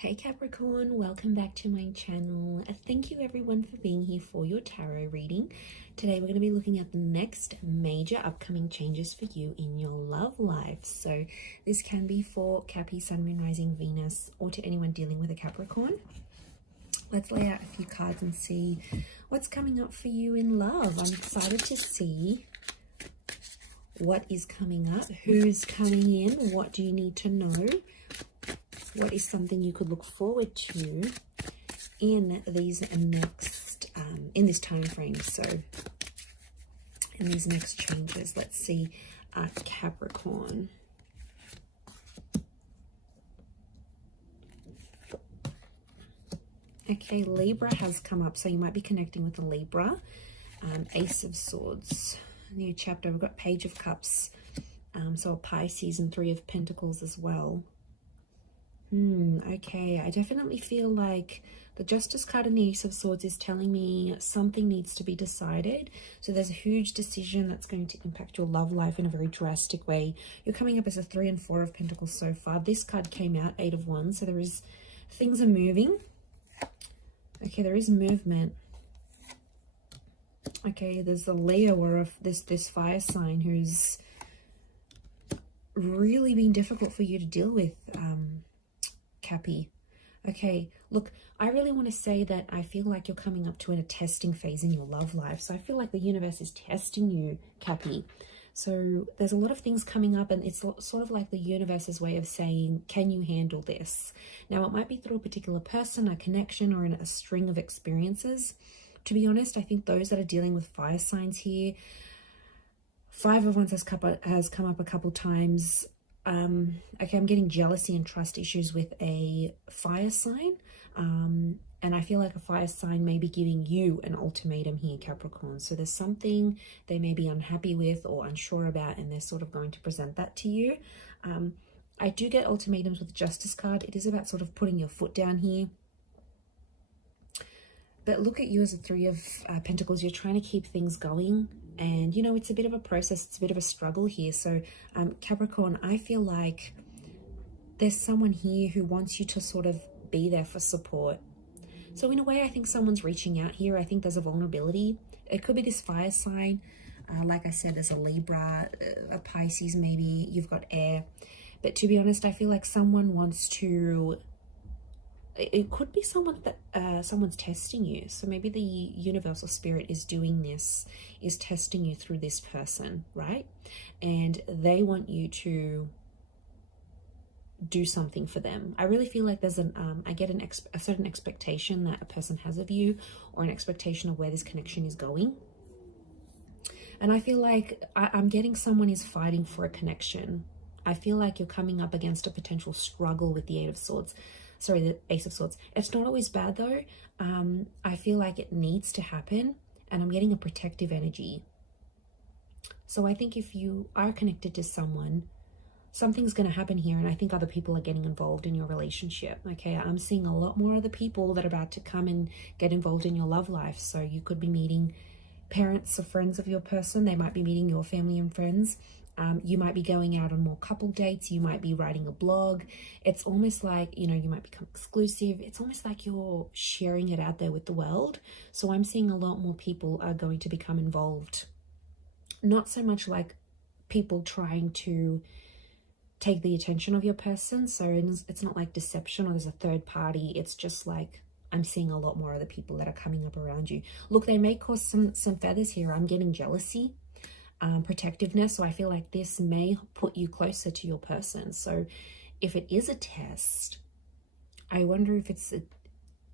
Hey Capricorn, welcome back to my channel. Thank you everyone for being here for your tarot reading. Today we're going to be looking at the next major upcoming changes for you in your love life. So this can be for Cappy, Sun, Moon, Rising, Venus, or to anyone dealing with a Capricorn. Let's lay out a few cards and see what's coming up for you in love. I'm excited to see what is coming up, who's coming in, what do you need to know. What is something you could look forward to in these next, in this time frame? So, in these next changes, let's see, Capricorn. Okay, Libra has come up, so you might be connecting with a Libra. Ace of Swords, new chapter. We've got Page of Cups, so a Pisces and Three of Pentacles as well. Okay, I definitely feel like the Justice card and the Ace of Swords is telling me something needs to be decided. So there's a huge decision that's going to impact your love life in a very drastic way. You're coming up as a 3 and 4 of Pentacles so far. This card came out, 8 of Wands, so there is, things are moving. Okay, there is movement. Okay, there's a Leo or this fire sign who's really been difficult for you to deal with, Cappy. Okay, look, I really want to say that I feel like you're coming up to a testing phase in your love life. So I feel like the universe is testing you, Cappy. So there's a lot of things coming up, and it's sort of like the universe's way of saying, can you handle this? Now, it might be through a particular person, a connection, or in a string of experiences. To be honest, I think those that are dealing with fire signs here, 5 of Wands has come up a couple times. Okay, I'm getting jealousy and trust issues with a fire sign. And I feel like a fire sign may be giving you an ultimatum here, Capricorn. So there's something they may be unhappy with or unsure about, and they're sort of going to present that to you. I do get ultimatums with the Justice card. It is about sort of putting your foot down here. But look at you as a 3 of Pentacles. You're trying to keep things going. And, you know, it's a bit of a process. It's a bit of a struggle here. So, Capricorn, I feel like there's someone here who wants you to sort of be there for support. So, in a way, I think someone's reaching out here. I think there's a vulnerability. It could be this fire sign. Like I said, there's a Libra, a Pisces maybe. You've got air. But to be honest, I feel like someone wants to... It could be someone that someone's testing you. So maybe the universal spirit is doing this, is testing you through this person, right? And they want you to do something for them. I really feel like there's I get a certain expectation that a person has of you, or an expectation of where this connection is going. And I feel like I'm getting someone is fighting for a connection. I feel like you're coming up against a potential struggle with the 8 of Swords. Sorry, the Ace of Swords. It's not always bad though. I feel like it needs to happen, and I'm getting a protective energy. So I think if you are connected to someone, something's going to happen here, and I think other people are getting involved in your relationship. Okay, I'm seeing a lot more other people that are about to come and get involved in your love life. So you could be meeting parents or friends of your person. They might be meeting your family and friends. You might be going out on more couple dates. You might be writing a blog. It's almost like, you know, you might become exclusive. It's almost like you're sharing it out there with the world. So I'm seeing a lot more people are going to become involved. Not so much like people trying to take the attention of your person. So it's not like deception or there's a third party. It's just like I'm seeing a lot more of the people that are coming up around you. Look, they may cause some feathers here. I'm getting jealousy. Protectiveness. So I feel like this may put you closer to your person. So if it is a test, I wonder if it's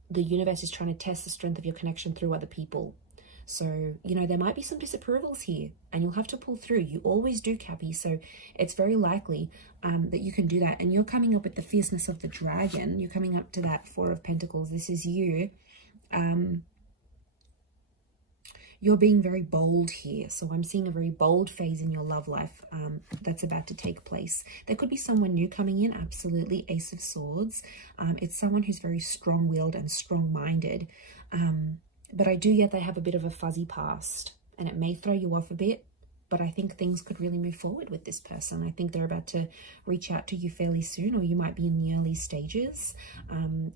the universe is trying to test the strength of your connection through other people. So, you know, there might be some disapprovals here, and you'll have to pull through. You always do, Cappy. So it's very likely that you can do that. And you're coming up with the fierceness of the dragon. You're coming up to that 4 of Pentacles. This is you. You're being very bold here. So I'm seeing a very bold phase in your love life that's about to take place. There could be someone new coming in, absolutely, Ace of Swords. It's someone who's very strong-willed and strong-minded. But I do get they have a bit of a fuzzy past, and it may throw you off a bit. but I think things could really move forward with this person. I think they're about to reach out to you fairly soon, or you might be in the early stages.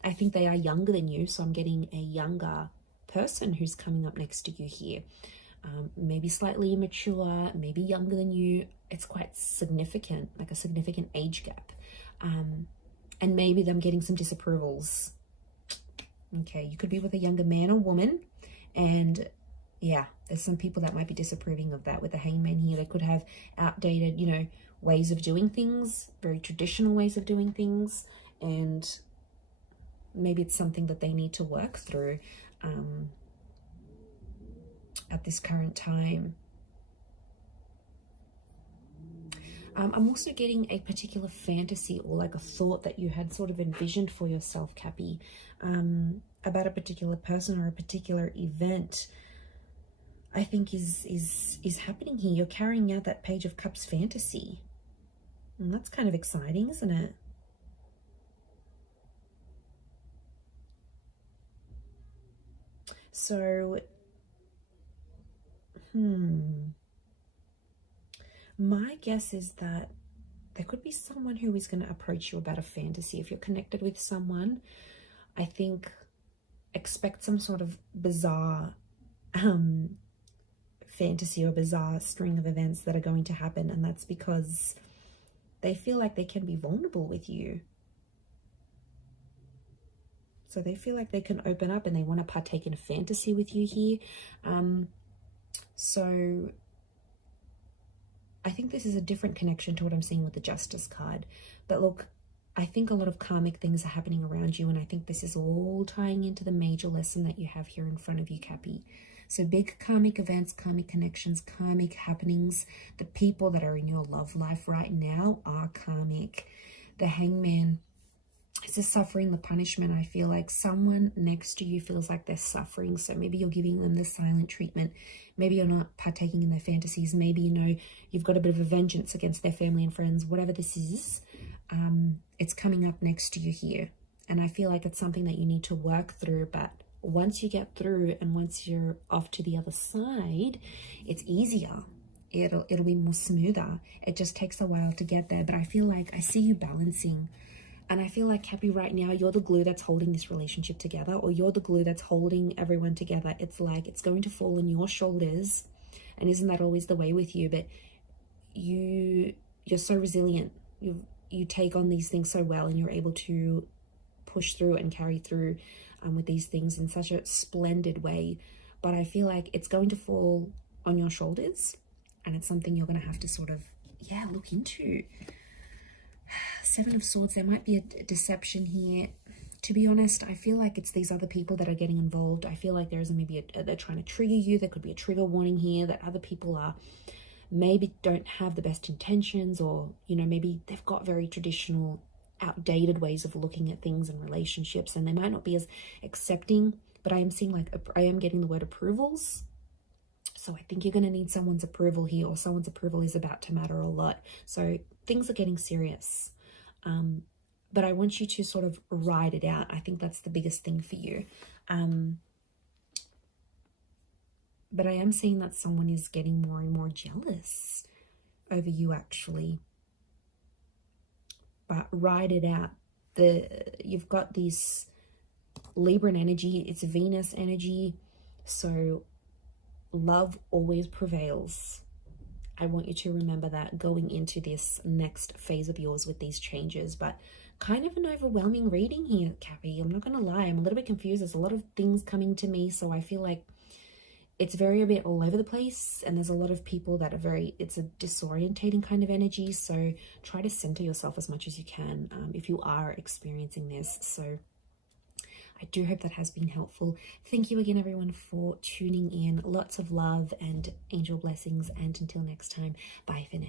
I think they are younger than you, so I'm getting a younger person who's coming up next to you here. Maybe slightly immature, maybe younger than you. It's quite significant, like a significant age gap. And maybe them getting some disapprovals. Okay, you could be with a younger man or woman, and yeah, there's some people that might be disapproving of that with the hangman here. They could have outdated, you know, ways of doing things, very traditional ways of doing things, and maybe it's something that they need to work through at this current time. I'm also getting a particular fantasy or like a thought that you had sort of envisioned for yourself, Cappy, about a particular person or a particular event. I think is happening here. You're carrying out that Page of Cups fantasy. And that's kind of exciting, isn't it? So, my guess is that there could be someone who is going to approach you about a fantasy. If you're connected with someone, I think expect some sort of bizarre fantasy or bizarre string of events that are going to happen, and that's because they feel like they can be vulnerable with you. So they feel like they can open up and they want to partake in a fantasy with you here. So I think this is a different connection to what I'm seeing with the Justice card. But look, I think a lot of karmic things are happening around you, and I think this is all tying into the major lesson that you have here in front of you, Cappy. So big karmic events, karmic connections, karmic happenings. The people that are in your love life right now are karmic. The Hangman is the suffering, the punishment. I feel like someone next to you feels like they're suffering. So maybe you're giving them the silent treatment. Maybe you're not partaking in their fantasies. Maybe, you know, you've got a bit of a vengeance against their family and friends. Whatever this is, it's coming up next to you here. And I feel like it's something that you need to work through. But once you get through and once you're off to the other side, it's easier. It'll be more smoother. It just takes a while to get there. But I feel like I see you balancing. And I feel like, Cappy, right now, you're the glue that's holding this relationship together, or you're the glue that's holding everyone together. It's like it's going to fall on your shoulders. And isn't that always the way with you? But you're so resilient. You take on these things so well, and you're able to push through and carry through with these things in such a splendid way. But I feel like it's going to fall on your shoulders, and it's something you're going to have to sort of, look into. Seven of Swords, there might be a deception here. To be honest, I feel like it's these other people that are getting involved. I feel like there is maybe they're trying to trigger you. There could be a trigger warning here that other people are maybe don't have the best intentions, or, you know, maybe they've got very traditional, outdated ways of looking at things and relationships, and they might not be as accepting. But I am seeing, like, I am getting the word approvals. So I think you're going to need someone's approval here, or someone's approval is about to matter a lot. So things are getting serious. But I want you to sort of ride it out. I think that's the biggest thing for you. But I am seeing that someone is getting more and more jealous over you, actually. But ride it out. You've got this Libran energy. It's Venus energy. So love always prevails. I want you to remember that going into this next phase of yours with these changes. But kind of an overwhelming reading here, Cappy. I'm not going to lie. I'm a little bit confused. There's a lot of things coming to me. So I feel like it's very a bit all over the place. And there's a lot of people that are it's a disorientating kind of energy. So try to center yourself as much as you can if you are experiencing this. So I do hope that has been helpful. Thank you again, everyone, for tuning in. Lots of love and angel blessings. And until next time, bye for now.